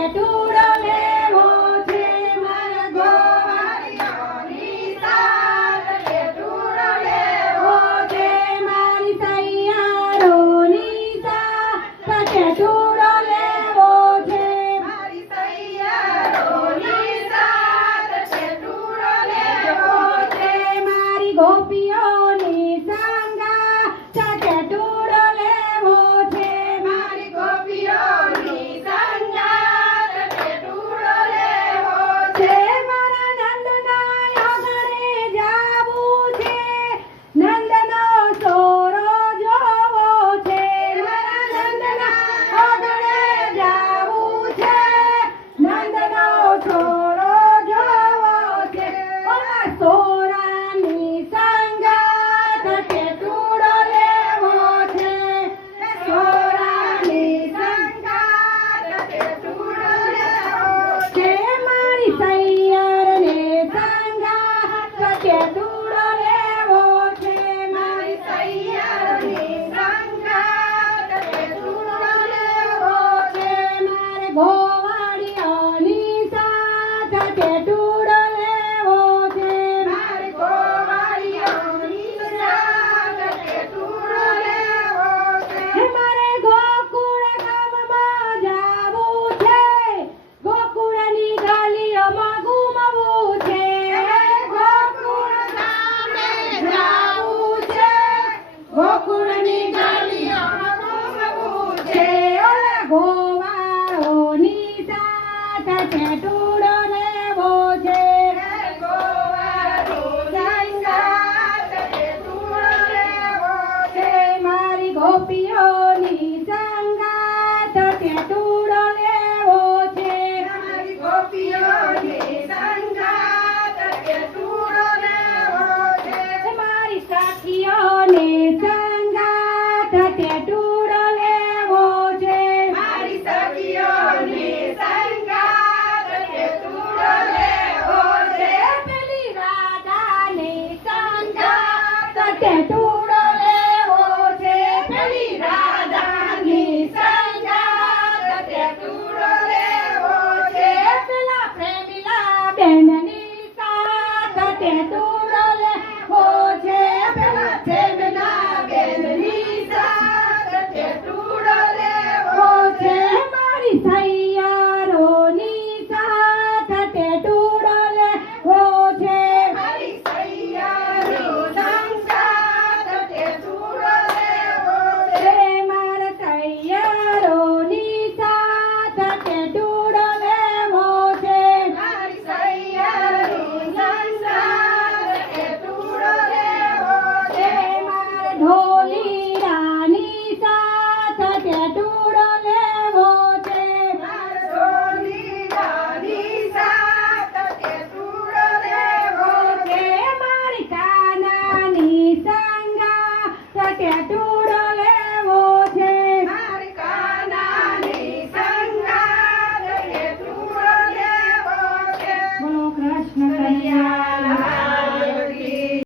ટેટુડો લેવો છે મારા ગોવાળિયાની સાથ ટેટુડો લેવો છે મારી સૈયારોની સાથ ટેટુડો લેવો છે મારી સૈયારોની સાથ ટેટુડો લેવો છે મારી ગોપીઓની સંગાથ ટેટુડો લેવો છે મારી ગોપીઓની સંગાથ ટેટુડો લેવો છે મારા નંદના આંગણે જાવું છે નંદનો સોરો જોવો છે મારા નંદના આંગણે જાવું છે નંદનો સોરો જોવો છે ઓલા સોરાની સંગાથ ટેટુડો લેવો છે સોરાની સંગાથ ટેટુડો લેવો છે મારી સૈયરને સંગાથ ટેટુડો લેવો છે મારી સૈયરની સંગાથ ટેટુડો લેવો છે મારે ગોવાળિયાની સાથ ટેટુડો લેવો છે મારે ગોવાળિયાની સાથ ટેટુડો લેવો છે મારે ગોકુળ ગામમાં જાવું છે ગોકુળની ગલીઓમાં ઘૂમવું છે ગોકુળ ગામે જાવું છે ગોકુળની ગલીઓમાં ઘૂમવું છે ઓલા ગોવાળોની સાથ ટેટુડો